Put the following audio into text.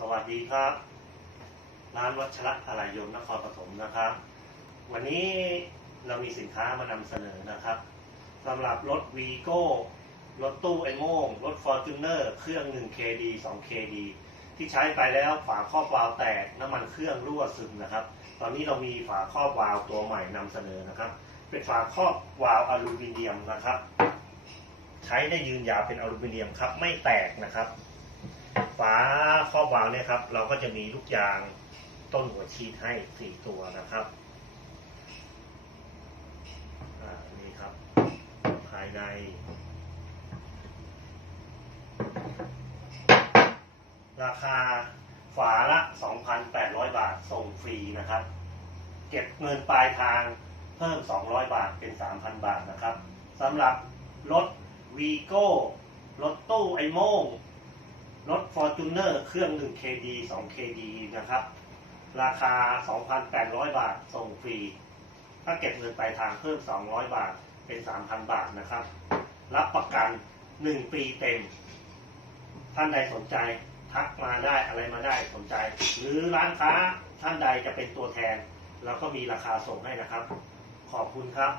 สวัสดีครับ ร้านวัชระอะไหล่ยนต์นครปฐมนะครับ วันนี้เรามีสินค้ามานำเสนอนะครับสำหรับรถวีโก้รถตู้ไอโม่งรถฟอร์จูเนอร์เครื่อง 1KD 2KD ที่ใช้ไปแล้วฝาครอบวาล์วแตกน้ำมันเครื่องรั่วซึมนะครับ ตอนนี้เรามีฝาครอบวาล์วตัวใหม่นำเสนอนะครับ เป็นฝาครอบวาล์วอลูมิเนียมนะครับ ใช้ได้ยืนยาวเป็นอลูมิเนียมครับ ไม่แตกนะครับ ฝาครอบวาล์วเนี่ยครับ เราก็จะมีลูกยางต้นหัวชีดให้สี่ตัวนะครับนี่ครับ ภายใน ราคาฝาละ 2,800 บาทส่งฟรีนะครับ เก็บเงินปลายทางเพิ่ม 200 บาทเป็น 3,000 บาทนะครับสำหรับรถวีโก้รถตู้ไอโม่ง รถ Fortuner เครื่อง 1KD 2KD นะครับ ราคา 2,800 บาท ส่งฟรี ถ้าเก็บเงินปลายทางเพิ่ม 200 บาท เป็น 3,000 บาทนะครับ รับประกัน 1 ปีเต็ม ท่านใดสนใจ ทักมาได้อะไรมาได้สนใจ หรือร้านค้าท่านใดจะเป็นตัวแทน เราก็มีราคาส่งให้นะครับ ขอบคุณครับ